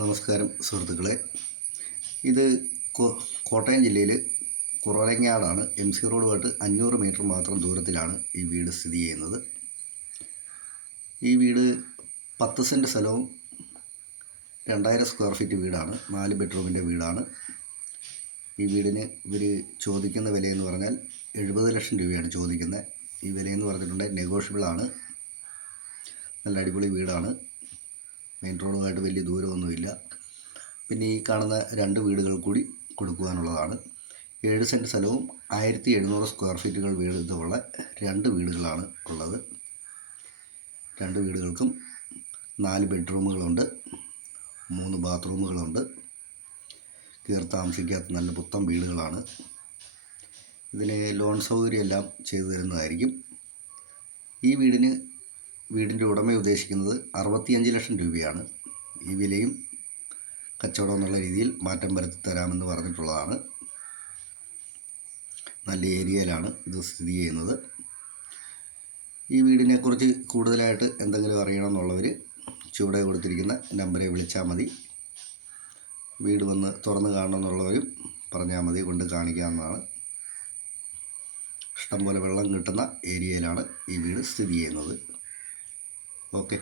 നമസ്കാരം സുഹൃത്തുക്കളെ. ഇത് കോട്ടയം ജില്ലയിൽ കുറവലങ്ങാടാണ്. MC റോഡുമായിട്ട് 500 മീറ്റർ മാത്രം ദൂരത്തിലാണ് ഈ വീട് സ്ഥിതി ചെയ്യുന്നത്. ഈ വീട് 10 സെൻറ്റ് സ്ഥലവും 2000 സ്ക്വയർ ഫീറ്റ് വീടാണ്. 4 ബെഡ്റൂമിൻ്റെ വീടാണ്. ഈ വീടിന് ഇവർ ചോദിക്കുന്ന വിലയെന്ന് പറഞ്ഞാൽ 70 ലക്ഷം രൂപയാണ് ചോദിക്കുന്നത്. ഈ വിലയെന്ന് പറഞ്ഞിട്ടുണ്ടെങ്കിൽ നെഗോഷ്യബിളാണ്. നല്ല അടിപൊളി വീടാണ്. മെയിൻ റോഡുമായിട്ട് വലിയ ദൂരമൊന്നുമില്ല. പിന്നെ ഈ കാണുന്ന 2 വീടുകൾ കൂടി കൊടുക്കുവാനുള്ളതാണ്. 7 സെൻറ്റ് സ്ഥലവും 1700 സ്ക്വയർ ഫീറ്റുകൾ വീടുള്ള 2 വീടുകളാണ് ഉള്ളത്. 2 വീടുകൾക്കും 4 ബെഡ്റൂമുകളുണ്ട്, 3 ബാത്റൂമുകളുണ്ട്. കയറി താമസിക്കാത്ത നല്ല പുത്തൻ വീടുകളാണ്. ഇതിന് ലോൺ സൗകര്യം എല്ലാം ചെയ്തു തരുന്നതായിരിക്കും. ഈ വീടിൻ്റെ ഉടമ ഉദ്ദേശിക്കുന്നത് 65 ലക്ഷം രൂപയാണ്. ഈ വിലയും കച്ചവടം എന്നുള്ള രീതിയിൽ മാറ്റം വരുത്തി തരാമെന്ന് പറഞ്ഞിട്ടുള്ളതാണ്. നല്ല ഏരിയയിലാണ് ഇത് സ്ഥിതി ചെയ്യുന്നത്. ഈ വീടിനെക്കുറിച്ച് കൂടുതലായിട്ട് എന്തെങ്കിലും അറിയണമെന്നുള്ളവർ ചുവടെ കൊടുത്തിരിക്കുന്ന നമ്പറെ വിളിച്ചാൽ മതി. വീട് വന്ന് തുറന്ന് കാണണമെന്നുള്ളവരും പറഞ്ഞാൽ മതി, കൊണ്ട് കാണിക്കാവുന്നതാണ്. ഇഷ്ടംപോലെ വെള്ളം കിട്ടുന്ന ഏരിയയിലാണ് ഈ വീട് സ്ഥിതി ചെയ്യുന്നത്. ഓക്കെ.